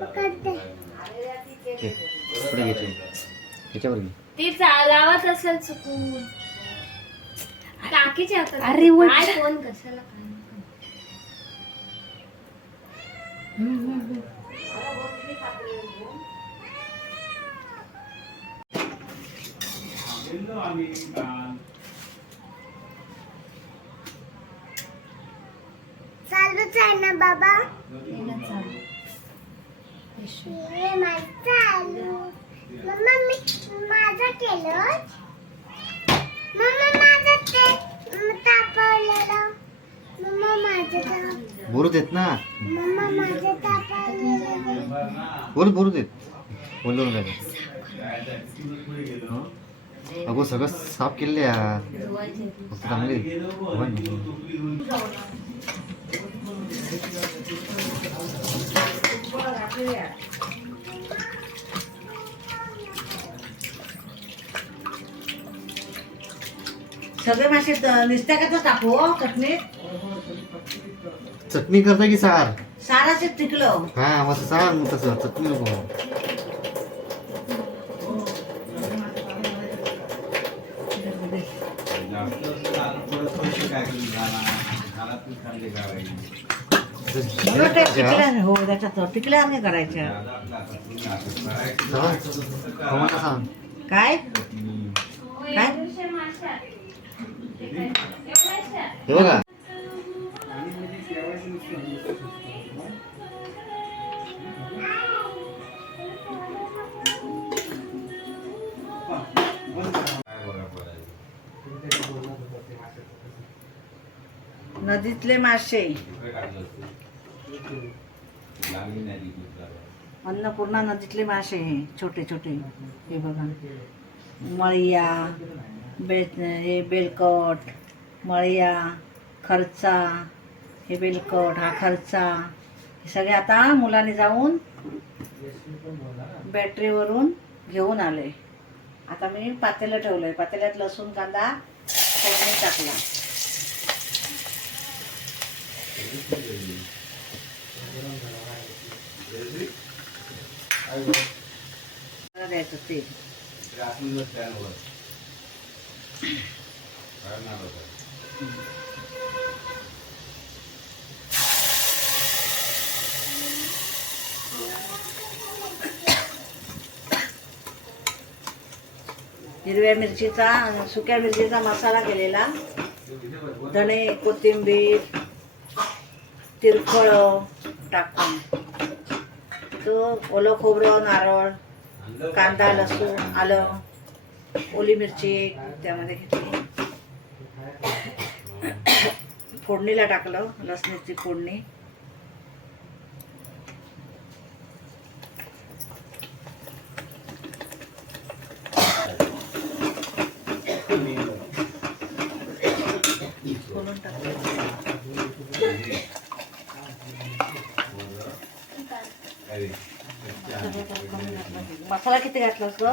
पुढे घे त्याच्यावर घे. ती लावत असेल चुकून टाकीच्या हातात. अरे काय कोण कशाला काय चालूच आहे ना बाबा. चालू मम्मा मी माझं केलं. मम्मा माझं ते तापवलेलं. मम्मा माझं बोलू देत ना. मम्मा माझं तापवलेलं. बोलू देत. बोललो ना अगो सगळं साफ केले यार. फक्त चांगले सगळे मासे नुसत्या का टाकू चटणीत. चटणी करता की सार. साराचे टिकलं. हा मग सांग तसं चटणी नको. हो त्याच्यात टिकल्या नाही करायच्या. सांग काय काय हे बघा. नदीतले मासे. अन्नपूर्णा नदीतले मासे हे छोटे छोटे. हे बघा मळिया हे बेलकट मळिया खर्चा. हे बेलकट हा खर्चा. हे सगळे आता मुलांनी जाऊन बॅटरीवरून घेऊन आले. आता मी पातेलं ठेवलंय. पातेल्यात लसूण कांदा चटणी टाकला. द्यायचं तेल. हिरव्या मिरचीचा सुक्या मिरचीचा मसाला केलेला. धणे कोथिंबीर तिरफळ टाकून तो ओलं खोबरं नारळ कांदा लसूण आलं ओली मिरची त्यामध्ये घेतली. फोडणीला टाकलं लसणीची फोडणी. मसाला किती घातलास ग?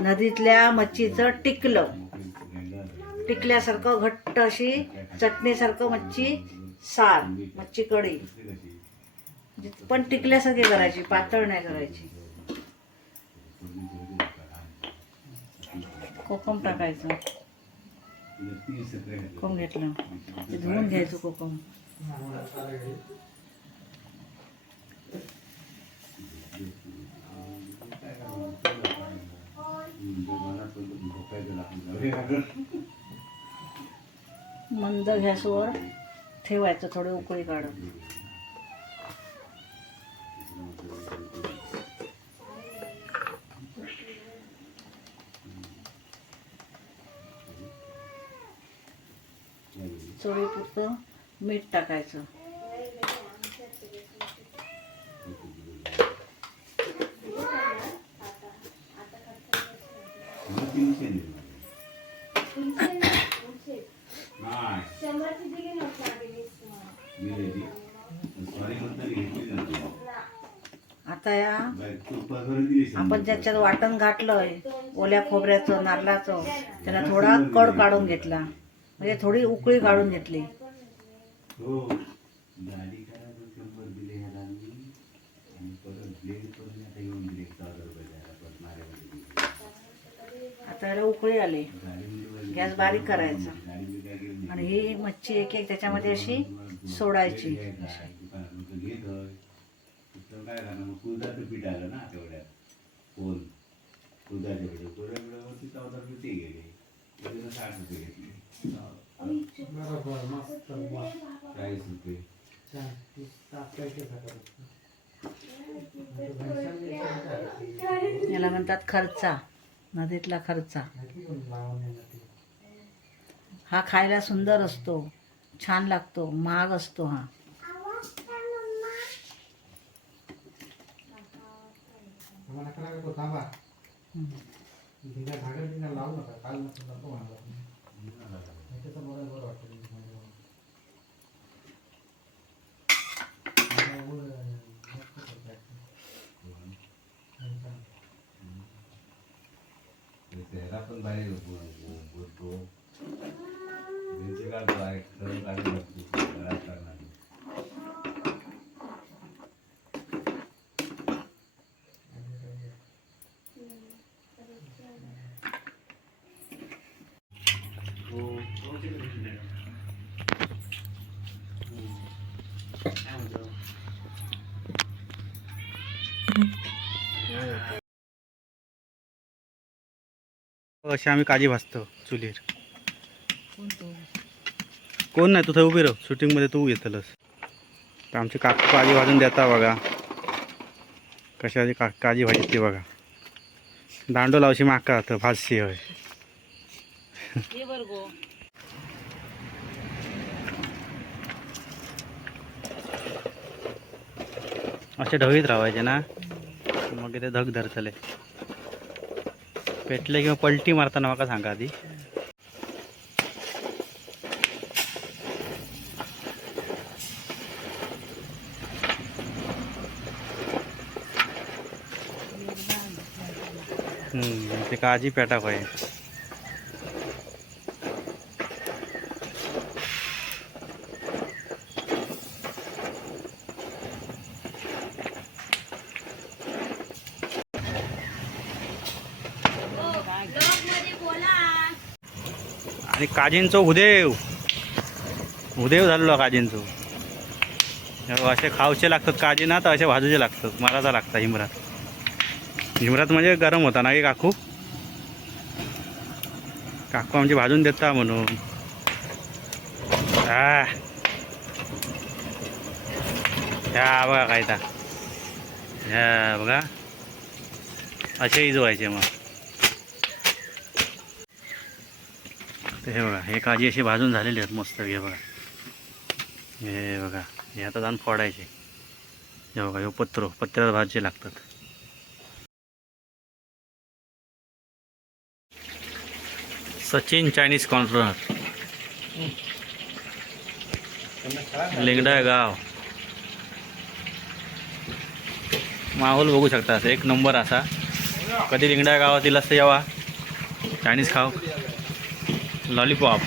नदीतल्या मच्छीचं टिकलं. टिकल्यासारखं घट्ट अशी चटणीसारखं मच्छी सार मच्छी कढी. पण टिकल्यासारखी करायची पातळ नाही करायची. कोकम टाकायचं. कोकम घेतलं धुवून घ्यायचं कोकम. मंद गॅसवर ठेवायचं थोडे उकळी काढून. चवीपुरतं मीठ टाकायचं. आता या आपण ज्याच्यात वाटण घातलंय ओल्या खोबऱ्याचं नारळाचं त्याला थोडा कड काढून घेतला, म्हणजे थोडी उकळी काढून घेतली. आता याला उकळी आली, गॅस बारीक करायचा आणि ही मच्छी एक एक त्याच्यामध्ये अशी सोडायची. काय करणार मग कुळदाचं पीठ आलं ना तेवढ्यात कोण कुळदाच्या पिठावरती 14 रुपये गेले, 60 रुपये घेतले, 40 रुपये. याला म्हणतात खर्चा, नदीतला खर्चा. हा खायला सुंदर असतो, छान लागतो, महाग असतो हा. त्याला पण बाहेर बोलतो त्यांची काढतो आहे सर्व काढत नसतो घरात करणार. अशी आम्ही काजी भाजतो चुलीर. कोण नाही, तू थंय उभी राह, शूटिंगमध्ये तू येतलस. तर आमची काकू काजी भाजून देता बघा, कशाची काजी भाजी ती बघा. दांडो लावशी माका तर भाजशी होय. असे ढवळीत राहायचे ना, मग ते धग धरतले. पेटले किंवा पलटी मारताना माका सांगा आधी. ते काजी पेटा होय. आणि काजींचो उदेव झालेलो काजींचो. असे खावचे लागतात काजी ना, तर असे भाजूचे लागतात. मारायचा लागतात हिमरात म्हणजे गरम होता ना की काकू आमची भाजून देता म्हणून. ह्या बघा काय ता, ह्या बघा असेही जोवायचे. मग हे बघा, हे काजी अशी भाजून झालेली आहेत मस्त. हे बघा, हे बघा, हे आता जाऊन फोडायचे. हे बघा, हे पत्र्यात भाजचे लागतात. सचिन चायनीज कॉर्नर, लिंगडा गाव. माहोल बघू शकता, असं एक नंबर असा. कधी लिंगडा गावात येईल असं यावा, चायनीज खाव. लॉलीपॉप.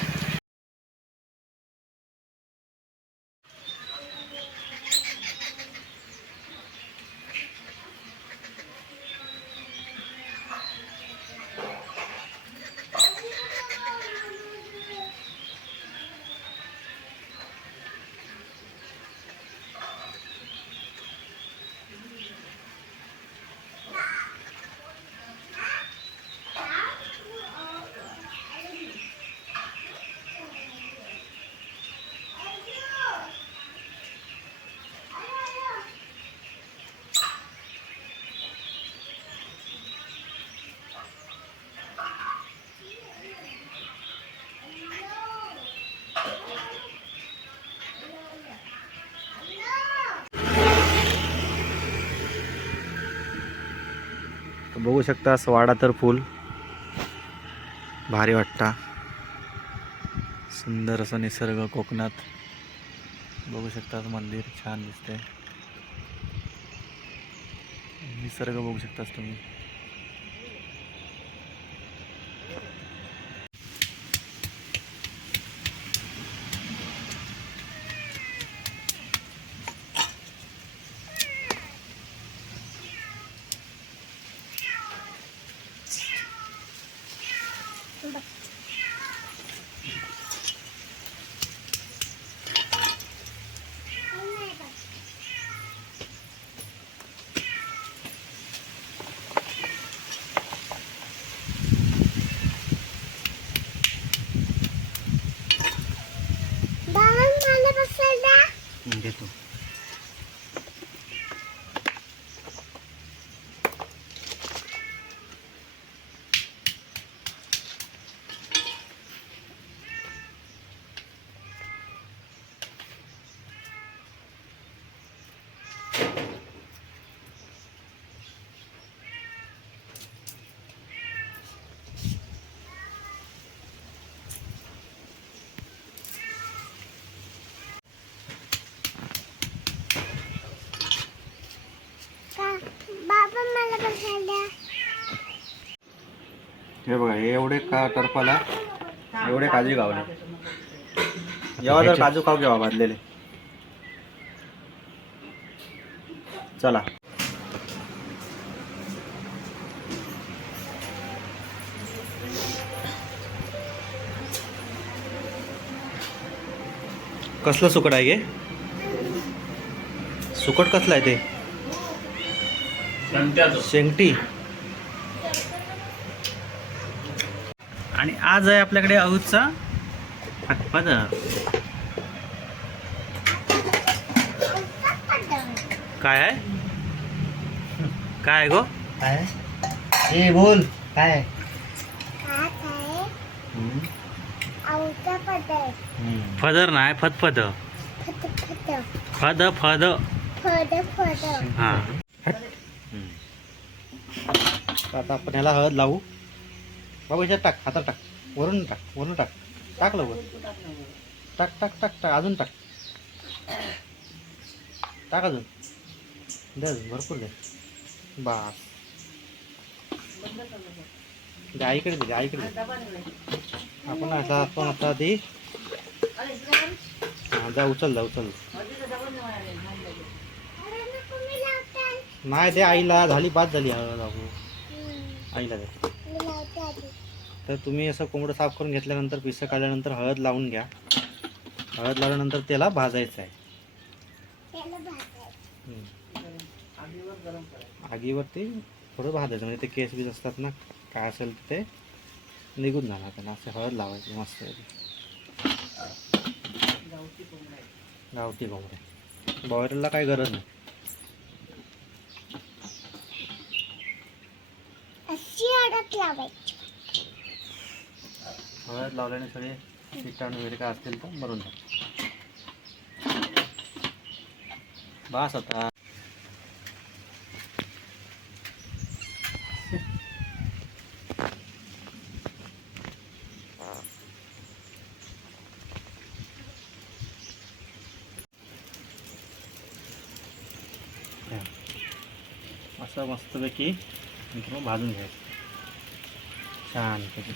बघू शकता स्वाडा तर फुल भारी वाटता. सुंदर असं निसर्ग कोकणात. बघू शकता मंदिर छान दिसते. निसर्ग बघू शकतास तुम्ही. बाबा मला बसायला घेतो. का बाबा मला बसायला हे बघा, हे एवढे का टरफाला एवढे काजू गावले. जेव्हा जर काजू खाऊ घ्यावा भाजलेले. चला. कसलं सुकट आहे गे? सुकट कसलं आहे ते? शेंगटी. आणि आज आहे आपल्याकडे अहूचा फतफद. काय आहे? काय आहे गो? काय ए बोल काय काय काय आवडता पदार्थ फदर नाही, फतफद. फट फट फद फद. फड फड हा. आता आपण ह्याला हळद लावू. बाबा याच्यात टाक, हातात टाक, वरून टाक, वरून टाक, टाक लवकर. टाक टाक टाक टाक, अजून टाक, टाक अजून. दे अजून, भरपूर दे. बास. दे आईकडे दे, आईकडे दे. आपण आता दे. हां जा, उचल जा, उचल. तुम्ही लावताल नाही दे आईला, झाली बाद झाली हळद लावू. आईला दे. मी लावते आधी तर तुम्ही असं कोंबडं साफ करून घेतल्यानंतर पिसं काढल्यानंतर हळद लावून घ्या. हळद लावल्यानंतर त्याला भाजायचं आहे. त्याला भाजायचं आगीवरती थोडं भाजायचं, म्हणजे ते केस बीस असतात ना, काय असेल ते निघून जाणार. त्यांना असं हळद लावायची मस्त. गावठी कोंबड्या. बॉयलरला काही गरज नाही. अशी अडक लावायची हळद लावल्याने सगळे कीटाणू वगैरे काय असतील तर मरून जातात. बस आता. असं मस्तपैकी मित्र भाजून घ्यायचं छानपैकी.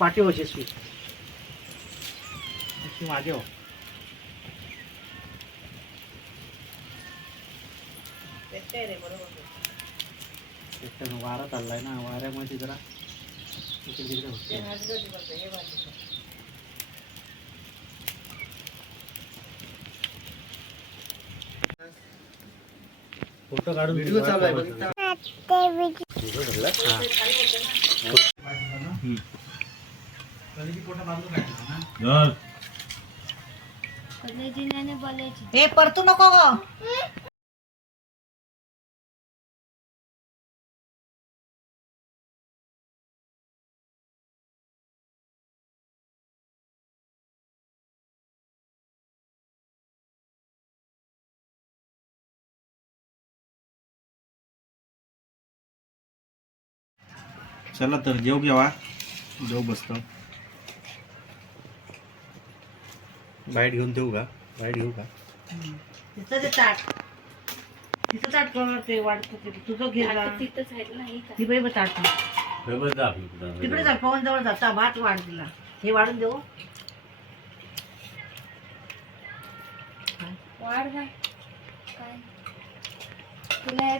पाठी हो शेसवी माझे हो. वारा चाललाय ना, वाऱ्यामध्ये जरा इकडे तिकडे होते. फोटो काढून व्हिडिओ चालू आहे बघ. ते विजय कलेजीने बोलायची. हे परतू नको ग. चला तर जेव घ्यावा. जेव बसतो. बाईट घेऊन देऊ का? बाईट घेऊ का? तिथं ते ताट तिथं ताट कर ते वाढतं ते तुझं घे जा. आता तिथंच आहे नाही का ती बाई ताट फेमस जा आपली कुठं. तिकडे जा पवन जवळ जाता भात वाढ तिला हे वाढून देऊ. वाढ काय तुला